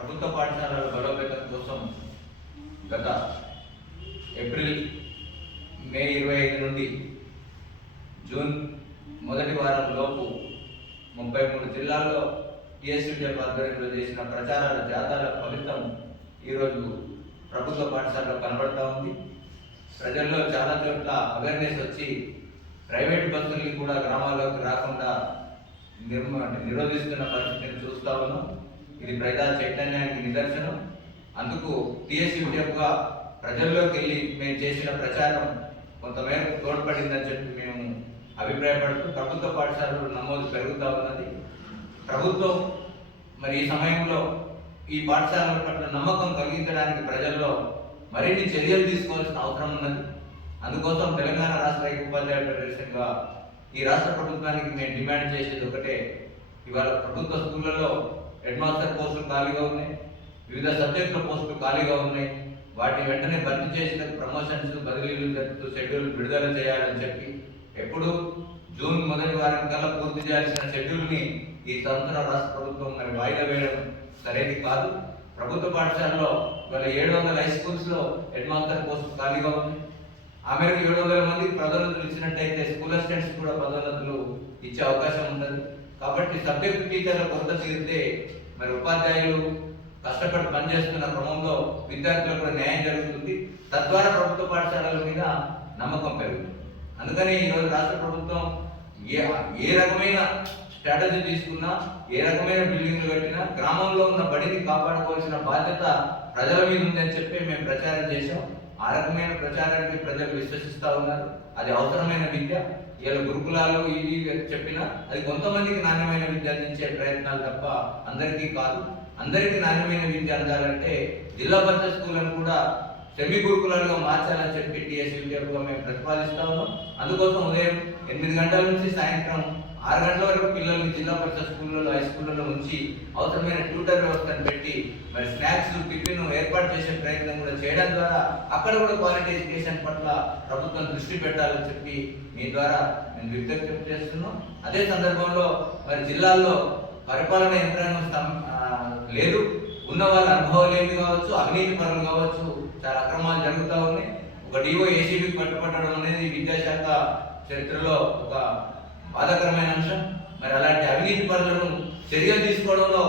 ప్రభుత్వ పాఠశాలల బలోపేతం కోసం గత ఏప్రిల్ మే ఇరవై ఐదు నుండి జూన్ మొదటి వారం లోపు ముప్పై మూడు జిల్లాల్లో టీఎస్యూడిఎఫ్ ఆధ్వర్యంలో చేసిన ప్రచారాల జాతాల ఫలితం ఈరోజు ప్రభుత్వ పాఠశాలలో కనబడతా ఉంది. ప్రజల్లో చాలా చోట్ల అవేర్నెస్ వచ్చి ప్రైవేట్ బస్సుల్ని కూడా గ్రామాల్లోకి రాకుండా నిర్మ నిరోధిస్తున్న పరిస్థితిని చూస్తా ఉన్నాం. ఇది ప్రజా చైతన్యానికి నిదర్శనం. అందుకు టీఎస్యూడిఎఫ్గా ప్రజల్లోకి వెళ్ళి మేము చేసిన ప్రచారం కొంతమేరకు తోడ్పడిందని చెప్పి మేము అభిప్రాయపడుతూ ప్రభుత్వ పాఠశాలలు నమోదు పెరుగుతూ ఉన్నది. ప్రభుత్వం మరి ఈ సమయంలో ఈ పాఠశాలల పట్ల నమ్మకం కలిగించడానికి ప్రజల్లో మరిన్ని చర్యలు తీసుకోవాల్సిన అవసరం ఉన్నది. అందుకోసం తెలంగాణ రాష్ట్ర ఐక్య ఉపాధ్యాయుల ఫెడరేషన్గా ఈ రాష్ట్ర ప్రభుత్వానికి మేము డిమాండ్ చేసేది ఒకటే. ఇవాళ ప్రభుత్వ స్కూళ్ళలో హెడ్ మాస్టర్ పోస్టులు ఖాళీగా ఉన్నాయి. వివిధ సబ్జెక్టుల పోస్టులు ఖాళీగా ఉన్నాయి. వాటి వెంటనే భర్తీ చేసిన ప్రమోషన్స్ బదిలీలు జరుపుతూ షెడ్యూల్ విడుదల చేయాలని చెప్పి ఎప్పుడు జూన్ మొదటి వారం కల్లా పూర్తి చేయాల్సిన షెడ్యూల్ని ఈ సంవత్సరం రాష్ట్ర ప్రభుత్వం మరి వాయిదా వేయడం సరైనది కాదు. ప్రభుత్వ పాఠశాలలో ఇవాళ ఏడు వందల హై స్కూల్స్లో హెడ్మాస్టర్ హెడ్ మాస్టర్ ఖాళీగా ఉన్నాయి. ఆ మేరకు ఏడు వందల మంది పదోన్నతులు ఇచ్చినట్టయితే స్కూల్ అసిస్టెంట్స్ కూడా పదోన్నతులు ఇచ్చే అవకాశం ఉంటుంది. కాబట్టి సబ్జెక్ట్ టీచర్ల కొరత తీరితే మరి ఉపాధ్యాయులు కష్టపడి పనిచేస్తున్న క్రమంలో విద్యార్థులకు కూడా న్యాయం జరుగుతుంది. తద్వారా ప్రభుత్వ పాఠశాలల మీద నమ్మకం పెరుగుతుంది. అందుకని ఈరోజు రాష్ట్ర ప్రభుత్వం ఏ ఏ రకమైన స్ట్రాటజీ తీసుకున్నా ఏ రకమైన బిల్డింగ్లు కట్టినా గ్రామంలో ఉన్న బడిని కాపాడుకోవాల్సిన బాధ్యత ప్రజల మీద ఉందని చెప్పి మేము ప్రచారం చేశాం. ఆ రకమైన ప్రచారానికి ప్రజలు విశ్వసిస్తూ ఉన్నారు. అది అవసరమైన విద్య. ఇవాళ గురుకులాలు ఇవి చెప్పినా అది కొంతమందికి నాణ్యమైన విద్య అందించే ప్రయత్నాలు తప్ప అందరికీ కాదు. అందరికీ నాణ్యమైన విద్య అందాలంటే జిల్లా పరిషత్ స్కూళ్ళను కూడా సెమీ గురుకులాలుగా మార్చాలని చెప్పి టీఎస్యూటీఎఫ్గా మేము ప్రతిపాదిస్తా ఉన్నాం. అందుకోసం ఉదయం ఎనిమిది గంటల నుంచి సాయంత్రం ఆరు గంటల వరకు పిల్లల్ని జిల్లా పరిషత్ స్కూళ్ళలో హై స్కూళ్ళలో ఉంచి అవసరమైన ట్యూటర్ వ్యవస్థను పెట్టి మరి స్నాక్స్ టిఫిన్ ఏర్పాటు చేసే ప్రయత్నం కూడా చేయడం ద్వారా అక్కడ కూడా క్వాలిటీ ఎడ్యుకేషన్ పట్ల ప్రభుత్వం దృష్టి పెట్టాలని చెప్పి మీ ద్వారా నేను విజ్ఞప్తి చేస్తున్నాం. అదే సందర్భంలో మరి జిల్లాల్లో పరిపాలన యంత్రాంగం లేదు. ఉన్న వాళ్ళ అనుభవం లేని కావచ్చు అవినీతి పనులు కావచ్చు చాలా అక్రమాలు జరుగుతూ ఉన్నాయి. ఒక డిఓ ఏసీబీ పట్టుపట్టడం అనేది విద్యాశాఖ చరిత్రలో ఒక బాధాకరమైన అంశం. మరి అలాంటి అవినీతి పనులను చర్యలు తీసుకోవడంలో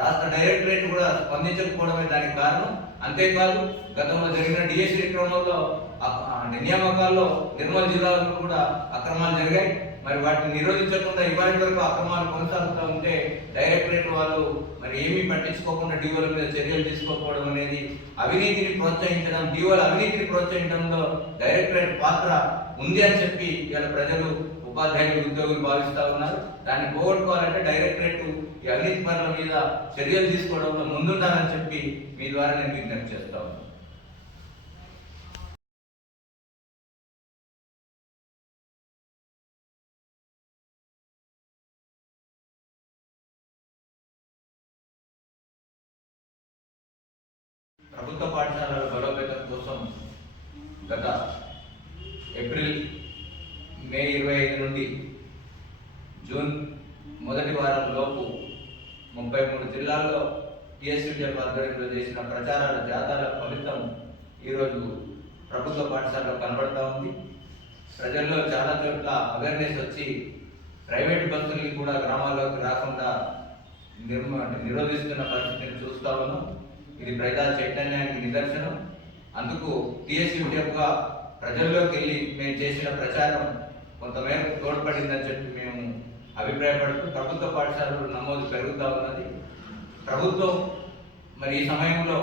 రాష్ట్ర డైరెక్టరేట్ కూడా స్పందించకపోవడమే దానికి కారణం. అంతేకాదు గతంలో జరిగిన డిఎస్సీ క్రమంలో నియామకాల్లో నిర్మల్ జిల్లాలో కూడా అక్రమాలు జరిగాయి. మరి వాటిని నిరోధించకుండా ఇవాళ వరకు అక్రమాలు కొనసాగుతూ ఉంటే డైరెక్టరేట్ వాళ్ళు మరి ఏమీ పట్టించుకోకుండా డిఓల మీద చర్యలు తీసుకోకపోవడం అనేది అవినీతిని ప్రోత్సహించడం డిఓల అవినీతిని ప్రోత్సహించడంలో డైరెక్టరేట్ పాత్ర ఉంది అని చెప్పి ఇవాళ ప్రజలు ఉపాధ్యాయులు ఉద్యోగులు భావిస్తా ఉన్నారు. దాన్ని పోగొట్టుకోవాలంటే డైరెక్టరేట్ ఈ అవినీతి పనుల మీద చర్యలు తీసుకోవడంలో ముందుండాలని చెప్పి మీ ద్వారా నేను విజ్ఞప్తి చేస్తా ఉన్నాను. ప్రభుత్వ పాఠశాలల బలోపేతం కోసం గత ఏప్రిల్ మే ఇరవై ఐదు నుండి జూన్ మొదటి వారం లోపు ముప్పై మూడు జిల్లాల్లో టీఎస్యూడిఎఫ్ ఆధ్వర్యంలో చేసిన ప్రచారాల జాతాల ఫలితం ఈరోజు ప్రభుత్వ పాఠశాలలో కనబడతా ఉంది. ప్రజల్లో చాలా చోట్ల అవేర్నెస్ వచ్చి ప్రైవేట్ బస్సుల్ని కూడా గ్రామాల్లోకి రాకుండా నిర్మ నిరోధిస్తున్న పరిస్థితిని చూస్తా ఉన్నాం. ఇది ప్రజా చైతన్యానికి నిదర్శనం. అందుకు టీఎస్యూడిఎఫ్గా ప్రజల్లోకి వెళ్ళి మేము చేసిన ప్రచారం కొంతమేరకు తోడ్పడిందని చెప్పి మేము అభిప్రాయపడుతూ ప్రభుత్వ పాఠశాలలు నమోదు పెరుగుతూ ఉన్నది. ప్రభుత్వం మరి ఈ సమయంలో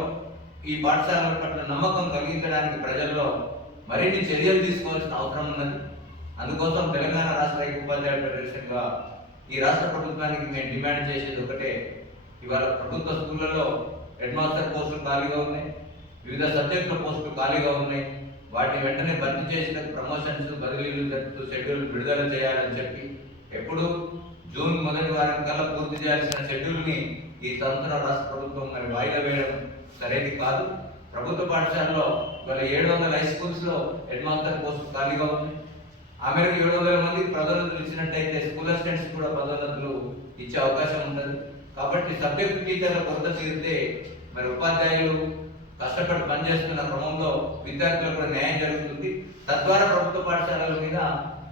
ఈ పాఠశాలల పట్ల నమ్మకం కలిగించడానికి ప్రజల్లో మరిన్ని చర్యలు తీసుకోవాల్సిన అవసరం ఉన్నది. అందుకోసం తెలంగాణ రాష్ట్ర ఐక్య ఉపాధ్యాయుల ఫెడరేషన్గా ఈ రాష్ట్ర ప్రభుత్వానికి మేము డిమాండ్ చేసేది ఒకటే. ఇవాళ ప్రభుత్వ స్కూళ్ళలో హెడ్ మాస్టర్ పోస్టులు ఖాళీగా ఉన్నాయి. వివిధ సబ్జెక్టుల పోస్టులు ఖాళీగా ఉన్నాయి. వాటిని వెంటనే భర్తీ చేసిన ప్రమోషన్స్ బదిలీలు జరుపుతూ షెడ్యూల్ విడుదల చేయాలని చెప్పి ఎప్పుడు జూన్ మొదటి వారం కల్లా పూర్తి చేయాల్సిన షెడ్యూల్ని ఈ సంవత్సరం రాష్ట్ర ప్రభుత్వం మరి వాయిదా వేయడం సరైనది కాదు. ప్రభుత్వ పాఠశాలలో ఇవాళ ఏడు వందల హై స్కూల్స్లో హెడ్మాస్టర్ హెడ్ మాస్టర్ ఖాళీగా ఉంది. ఆ మేరకు ఏడు వందల మంది పదోన్నతులు ఇచ్చినట్టయితే స్కూల్ అసిస్టెంట్స్ కూడా పదోన్నతులు ఇచ్చే అవకాశం ఉంటుంది. కాబట్టి సబ్జెక్ట్ టీచర్ల కొరత తీరితే మరి ఉపాధ్యాయులు కష్టపడి పనిచేస్తున్న క్రమంలో విద్యార్థులకు కూడా న్యాయం జరుగుతుంది. తద్వారా ప్రభుత్వ పాఠశాలల మీద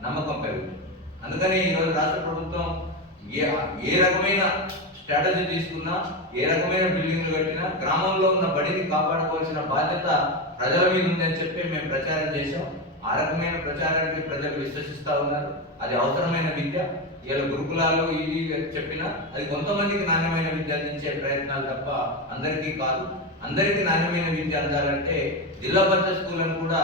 నమ్మకం పెరుగుతుంది. అందుకని ఈరోజు రాష్ట్ర ప్రభుత్వం ఏ ఏ రకమైన స్ట్రాటజీ తీసుకున్నా ఏ రకమైన బిల్డింగ్లు కట్టినా గ్రామంలో ఉన్న బడిని కాపాడుకోవాల్సిన బాధ్యత ప్రజల మీద ఉందని చెప్పి మేము ప్రచారం చేశాం. ఆ రకమైన ప్రచారానికి ప్రజలు విశ్వసిస్తూ ఉన్నారు. అది అవసరమైన విద్య. ఇలా గురుకులాలు ఇవి చెప్పినా అది కొంతమందికి నాణ్యమైన విద్య అందించే ప్రయత్నాలు తప్ప అందరికీ కాదు. అందరికీ నాణ్యమైన విద్య అందాలంటే జిల్లా పరిషత్ స్కూళ్ళను కూడా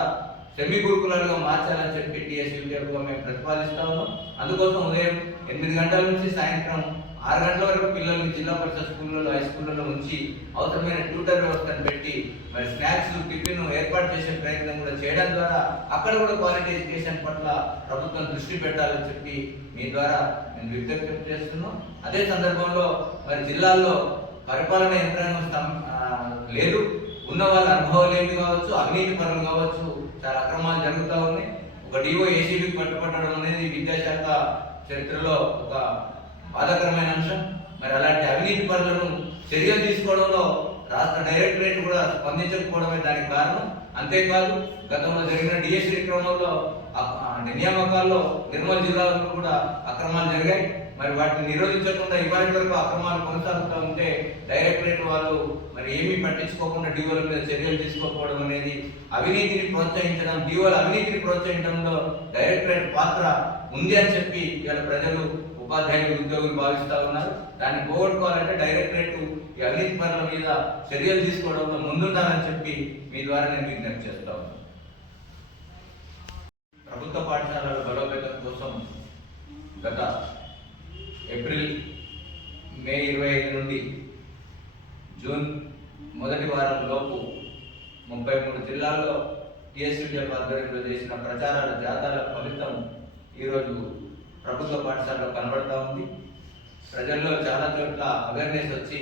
సెమీ గురుకులాలుగా మార్చాలని చెప్పి టీఎస్ మేము ప్రతిపాదిస్తా ఉన్నాం. అందుకోసం ఉదయం ఎనిమిది గంటల నుంచి సాయంత్రం ఆరు గంటల వరకు పిల్లల్ని జిల్లా పరిషత్ స్కూళ్ళలో హై స్కూళ్ళలో ఉంచి అవసరమైన ట్యూటర్ వ్యవస్థను పెట్టి మరి స్నాక్స్ టిఫిన్ ఏర్పాటు చేసే ప్రయత్నం కూడా చేయడం ద్వారా అక్కడ కూడా క్వాలిటీ ఎడ్యుకేషన్ పట్ల ప్రభుత్వం దృష్టి పెట్టాలని చెప్పి మీ ద్వారా నేను విజ్ఞప్తి చేస్తున్నాం. అదే సందర్భంలో మరి జిల్లాల్లో పరిపాలన యంత్రాంగం స్తం- లేదు. ఉన్న వాళ్ళ అనుభవం లేని కావచ్చు అవినీతి పరులు కావచ్చు చాలా అక్రమాలు జరుగుతూ ఉన్నాయి. ఒక డిఓ ఏసీబీ పట్టుపట్టడం అనేది విద్యాశాఖ చరిత్రలో ఒక బాధాకరమైన అంశం. మరి అలాంటి అవినీతి పనులను చర్యలు తీసుకోవడంలో రాష్ట్ర డైరెక్టరేట్ కూడా స్పందించకపోవడమే దానికి కారణం. అంతేకాదు గతంలో జరిగిన డిఎస్సీ క్రమంలో ఆ నియామకాల్లో నిర్మల్ జిల్లాలో కూడా అక్రమాలు జరిగాయి. మరి వాటిని నిరోధించకుండా ఇవాళ వరకు అక్రమాలు కొనసాగుతూ ఉంటే డైరెక్టరేట్ వాళ్ళు మరి ఏమీ పట్టించుకోకుండా డిఓల మీద చర్యలు తీసుకోకపోవడం అనేది అవినీతిని ప్రోత్సహించడం డిఓల అవినీతిని ప్రోత్సహించడంలో డైరెక్టరేట్ పాత్ర ఉంది అని చెప్పి ఇవాళ ప్రజలు ఉపాధ్యాయులు ఉద్యోగులు భావిస్తూ ఉన్నారు. దాన్ని పోగొట్టుకోవాలంటే డైరెక్టరేట్ ఈ అవినీతి పనుల మీద చర్యలు తీసుకోవడంలో ముందుండాలని చెప్పి మీ ద్వారా నేను విజ్ఞప్తి చేస్తా ఉన్నాను. ప్రభుత్వ పాఠశాలల బలోపేతం కోసం గత ఏప్రిల్ మే ఇరవై ఐదు నుండి జూన్ మొదటి వారం లోపు ముప్పై మూడు జిల్లాల్లో టీఎస్యూటీఎఫ్ ఆధ్వర్యంలో చేసిన ప్రచారాల జాతాల ఫలితం ఈరోజు ప్రభుత్వ పాఠశాలలో కనబడతా ఉంది. ప్రజల్లో చాలా చోట్ల అవేర్నెస్ వచ్చి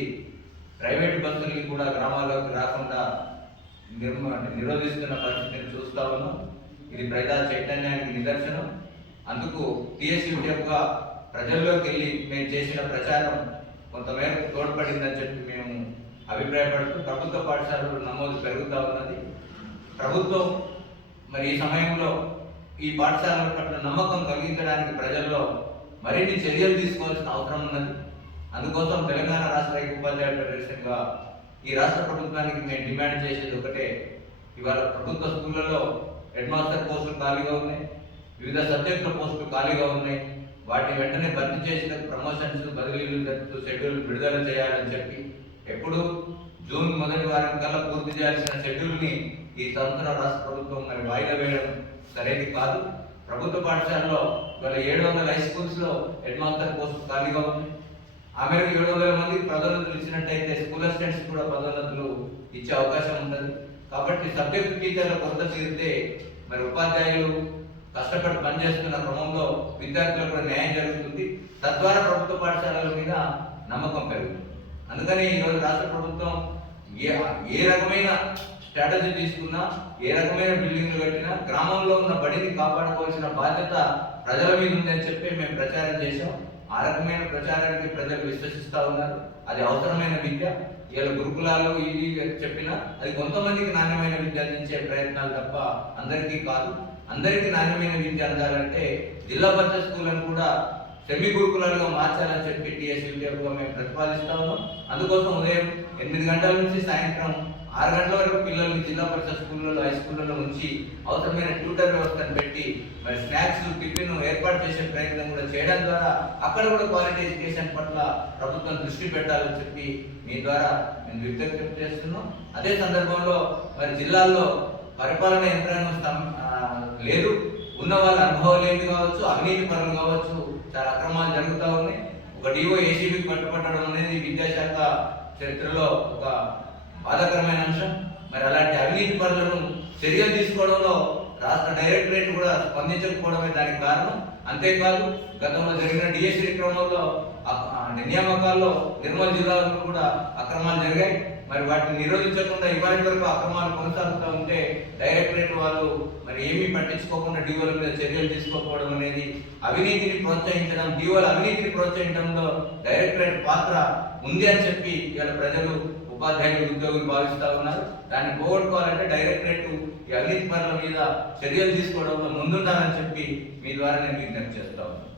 ప్రైవేట్ బస్సులకి కూడా గ్రామాల్లోకి రాకుండా నిర్మ నిరోధిస్తున్న పరిస్థితిని చూస్తా ఉన్నాం. ఇది ప్రజా చైతన్యానికి నిదర్శనం. అందుకు టీఎస్యూటీఎఫ్గా ప్రజల్లోకి వెళ్ళి మేము చేసిన ప్రచారం కొంతమేరకు తోడ్పడిందని చెప్పి మేము అభిప్రాయపడుతూ ప్రభుత్వ పాఠశాలలో నమోదు పెరుగుతూ ఉన్నది. ప్రభుత్వం మరి ఈ సమయంలో ఈ పాఠశాలల పట్ల నమ్మకం కలిగించడానికి ప్రజల్లో మరిన్ని చర్యలు తీసుకోవాల్సిన అవసరం ఉన్నది. అందుకోసం తెలంగాణ రాష్ట్ర ఐక్య ఉపాధ్యాయుల ఫెడరేషన్గా ఈ రాష్ట్ర ప్రభుత్వానికి మేము డిమాండ్ చేసేది ఒకటే. ఇవాళ ప్రభుత్వ స్కూళ్ళలో హెడ్ మాస్టర్ పోస్టులు ఖాళీగా ఉన్నాయి. వివిధ సబ్జెక్టుల పోస్టులు ఖాళీగా ఉన్నాయి. వాటిని వెంటనే భర్తీ చేసిన ప్రమోషన్స్ బదిలీలు జరుపుతూ షెడ్యూల్ విడుదల చేయాలని చెప్పి ఎప్పుడు జూన్ మొదటి వారం కల్లా పూర్తి చేయాల్సిన షెడ్యూల్ని ఈ సంవత్సరం రాష్ట్ర ప్రభుత్వం మరి వాయిదా వేయడం సరైనది కాదు. ప్రభుత్వ పాఠశాలలో ఇవాళ ఏడు వందల హై స్కూల్స్లో హెడ్మాస్టర్ హెడ్ మాస్టర్ పోస్ట్ ఖాళీగా ఉంది. ఆ మేరకు ఏడు వందల మందికి పదోన్నతులు ఇచ్చినట్టయితే స్కూల్ అసిస్టెంట్స్ కూడా పదోన్నతులు ఇచ్చే అవకాశం ఉంటుంది కాబట్టి సబ్జెక్ట్ టీచర్ల కొరత తీరితే మరి ఉపాధ్యాయులు కష్టపడి పనిచేస్తున్న క్రమంలో విద్యార్థులకు కూడా న్యాయం జరుగుతుంది. తద్వారా ప్రభుత్వ పాఠశాలల మీద నమ్మకం పెరుగుతుంది. అందుకని ఈరోజు రాష్ట్ర ప్రభుత్వం ఏ ఏ రకమైన స్ట్రాటజీ తీసుకున్నా ఏ రకమైన బిల్డింగ్లు కట్టినా గ్రామంలో ఉన్న బడిని కాపాడుకోవాల్సిన బాధ్యత ప్రజల మీద ఉందని చెప్పి మేము ప్రచారం చేశాం. ఆ రకమైన ప్రచారానికి ప్రజలు విశ్వసిస్తూ ఉన్నారు. అది అవసరమైన విద్య. ఇలా గురుకులాలు ఇది చెప్పినా అది కొంతమందికి నాణ్యమైన విద్య అందించే ప్రయత్నాలు తప్ప అందరికీ కాదు. అందరికీ నాణ్యమైన విద్య అందాలంటే జిల్లా పరిషత్ స్కూళ్ళను కూడా సెమీ గురుకులాలుగా మార్చాలని చెప్పి టీఎస్ మేము ప్రతిపాదిస్తా ఉన్నాం. అందుకోసం ఉదయం ఎనిమిది గంటల నుంచి సాయంత్రం ఆరు గంటల వరకు పిల్లల్ని జిల్లా పరిషత్ స్కూళ్ళలో హై స్కూళ్ళలో ఉంచి అవసరమైన ట్యూటర్ వ్యవస్థను పెట్టి మరి స్నాక్స్ టిఫిన్ ఏర్పాటు చేసే ప్రయత్నం కూడా చేయడం ద్వారా అక్కడ కూడా క్వాలిటీ ఎడ్యుకేషన్ పట్ల ప్రభుత్వం దృష్టి పెట్టాలని చెప్పి మీ ద్వారా నేను విజ్ఞప్తి చేస్తున్నాం. అదే సందర్భంలో మరి జిల్లాల్లో పరిపాలన యంత్రాంగం స్తం- లేదు. ఉన్న వాళ్ళ అనుభవం లేని కావచ్చు అవినీతి పరులు కావచ్చు చాలా అక్రమాలు జరుగుతూ ఉన్నాయి. ఒక డిఓ ఏసీబీ పట్టుపట్టడం అనేది విద్యాశాఖ చరిత్రలో ఒక బాధాకరమైన అంశం. మరి అలాంటి అవినీతి పనులను చర్యలు తీసుకోవడంలో రాష్ట్ర డైరెక్టరేట్ కూడా స్పందించకపోవడమే దానికి కారణం. అంతేకాదు గతంలో జరిగిన డిఎస్సీ క్రమంలో నియామకాల్లో నిర్మల్ జిల్లాలో కూడా అక్రమాలు జరిగాయి. మరి వాటిని నిరోధించకుండా ఇవాళ వరకు అక్రమాలు కొనసాగుతూ ఉంటే డైరెక్ట్ వాళ్ళు మరి ఏమీ పట్టించుకోకుండా డిఓల మీద చర్యలు తీసుకోకపోవడం అనేది అవినీతిని ప్రోత్సహించడం డిఓల అవినీతిని ప్రోత్సహించడంలో డైరెక్టరేట్ పాత్ర ఉంది అని చెప్పి ఇవాళ ప్రజలు ఉపాధ్యాయులు ఉద్యోగులు భావిస్తూ ఉన్నారు. దాన్ని పోగొట్టుకోవాలంటే డైరెక్టరేట్ ఈ అవినీతి పనుల మీద చర్యలు తీసుకోవడంలో ముందుండాలని చెప్పి మీ ద్వారా నేను విజ్ఞప్తి చేస్తా ఉన్నాను.